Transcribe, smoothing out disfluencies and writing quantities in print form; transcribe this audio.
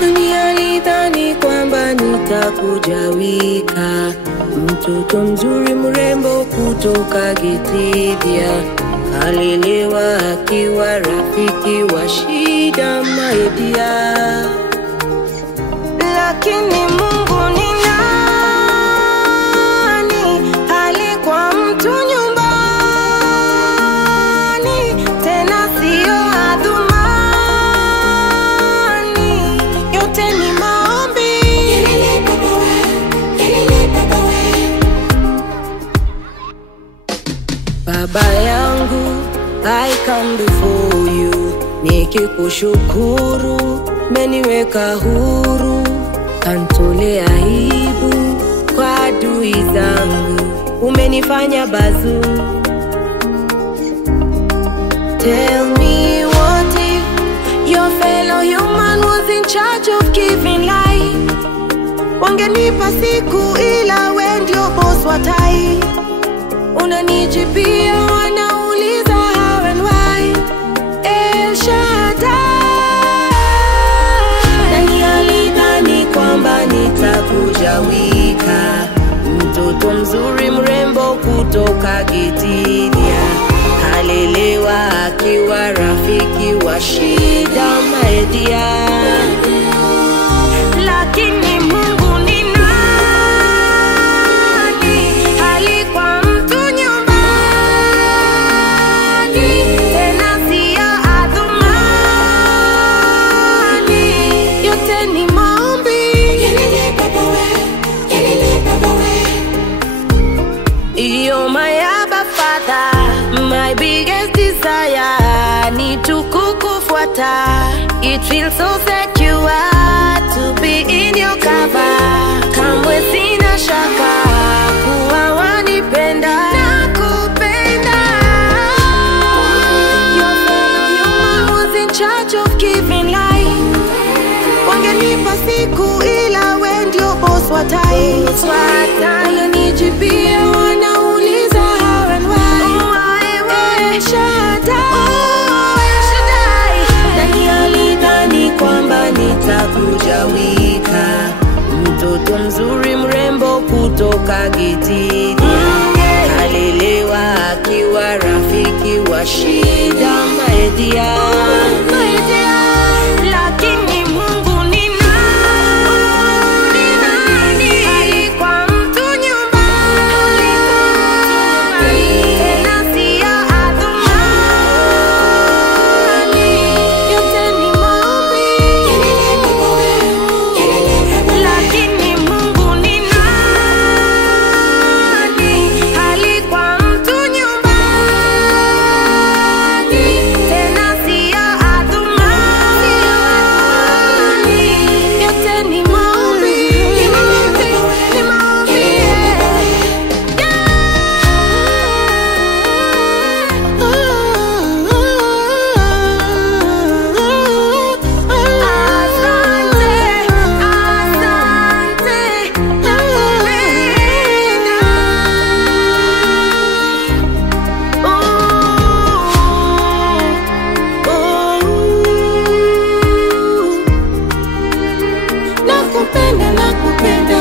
Nilidhani kwamba nitakujawika, mtoto mzuri mrembo kutoka Githidia, alelewa akiwa rafiki wa shida my dear. Lakini Mungu ni nani? Alikuwa mtu nyumbani, tena sio adhumani, yote ni maombi. Baba yangu, I come before you, nikikushukuru, umeniweka huru, kantolea aibu kwa adui zangu, umenifanya bazu. Tell me, what if your fellow human was in charge of giving life? Wangenipa siku ila we ndio boss wa tai. Unanijibia wanauliza how and why. El Shaddai. Nani alidhani kwamba nitakujawika, mtoto mzuri mrembo kutoka Githidia, alelewa akiwa rafiki wa shida my dear. Lakini Mungu ni nani? Alikuwa mtu nyumbani, tena sio adhumani, yote ni maombi. You're my Abba Father, my biggest desire ni kukufuata. It feels so secure to be in your cover. Kamwe sina shaka kuwa wanipenda, nakupenda. Your fellow human was in charge of giving life. Wangenipa siku ila we ndio boss wa tai. Unanijibia wanauliza how and why. El Shaddai. Nani alidhani kwamba nitakujawika, mtoto mzuri mrembo kutoka Githidia, alelewa akiwa rafiki wa shida my dear. Lakini Mungu ni nani? Alikuwa mtu nyumbani, tena sio adhumani, yote ni maombi. Lakini Mungu ni nani? Alikuwa mtu nyumbani, tena sio adhumani, yote ni maombi. Ni maombi, nakupenda, nakupenda.